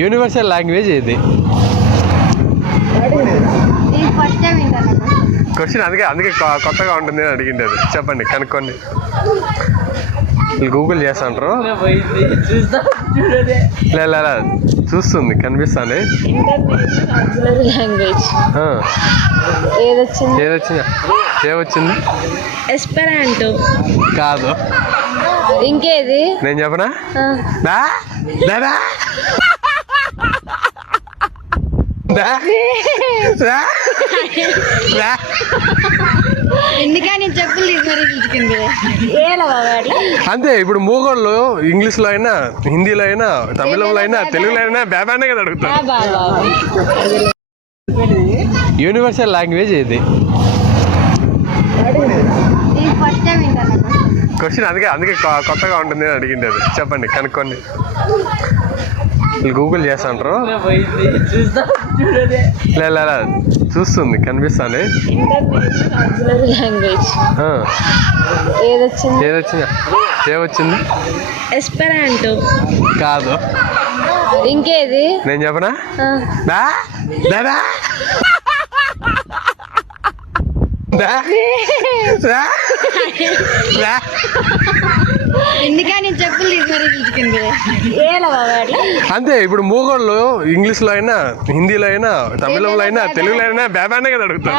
Universal language ఇది. Question అందుకే అందుకే కొత్తగా ఉంటుంది అని అడిగింది. అది చెప్పండి, కనుక్కోండి. గూగుల్ చేస్తాంటారు. లేదా చూస్తుంది, కనిపిస్తుంది. ఏమొచ్చింది? ఎస్పెరాంటో కాదు. ఇంకేది? నేను చెప్పనా? ఎందుకని చెప్పులు తీసుకుంది అంతే. ఇప్పుడు మూగోళ్ళు ఇంగ్లీష్ లో అయినా, హిందీలో అయినా, తమిళంలో అయినా, తెలుగులో అయినా బేబానే కదా అడుగుతారు. యూనివర్సల్ లాంగ్వేజ్ ఇది. క్వశ్చన్ అందుకే అందుకే కొత్తగా ఉంటుంది అని అడిగింది. అది చెప్పండి, కనుక్కోండి. గూగుల్ చేస్తాంటారు. లేదా చూస్తుంది, కనిపిస్తుంది. ఏమొచ్చింది? ఎస్పెరాంటో కాదు. ఇంకేది? నేను చెప్పనా? ఎందుకని చెప్పులు తీసుకుంది అంతే. ఇప్పుడు మూగోళ్ళు ఇంగ్లీష్ లో అయినా, హిందీలో అయినా, తమిళంలో అయినా, తెలుగులో అయినా బేబానే కదా అడుగుతారు.